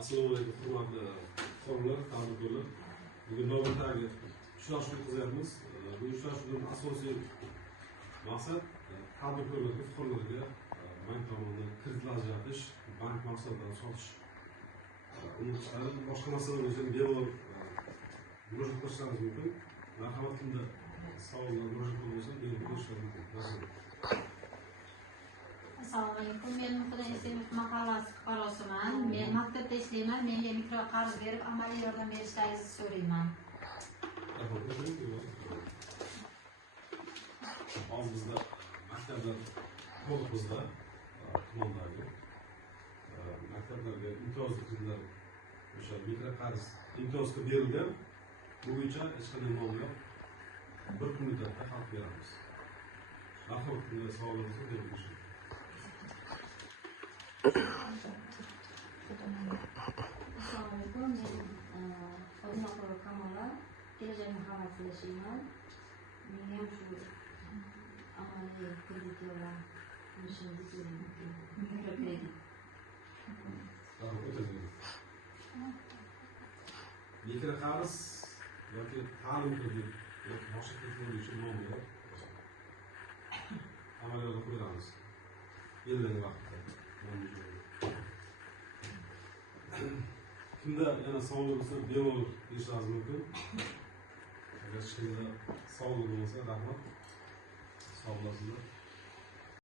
Assalomu alaykum, hurmatli qonunlar, tadbirkorlar. Bugun navbatdagi uchrashuv o'tkazamiz. Bu uchrashuvning asosiy maqsad tadbirkorlarga, fuqarolarga bank tomonidan kreditlar ajratish, bank mahsulotlarini sotish. Boshqa masalalar uchun bemalol murojaat qilishingiz mumkin. Marhamat, kimda savollar, murojaat bo'lsa, bemalol qilishingiz mumkin. Assalomu alaykum. Men Muqaddam Islomov mahallasi fuqarosiman. Men maktabda ishlayman. Menga mikroqarz berib, amaliy yordam berishlaringizni so'rayman. Bizda maktablar korpusda tumandagi maktablarga imtiyozli kreditlar o'sha mikroqarz imtiyozga berilgan. Bu bo'yicha hech qanday muammo yo'q. Bir kun muddatda haq beramiz. Rahmat, savollaringizni beramiz. Assalomu alaykum. Men Fozilxon Kamola, kelajak mahallasida yashayman. Men ham shu amaliy kredit bilan ishlanishingizni so'rayman. Mikrokredit. Mikroqarz yoki ta'lim kredit yoki boshqa kreditlar uchun muammo yo'q. Amaliyotga qo'yamiz. Belgilangan vaqtda. Kimda yana savol bo'lsa, bemalol berishingiz mumkin. Agar hech kimda savol bo'lmasa, rahmat. Sog' bo'lasizlar.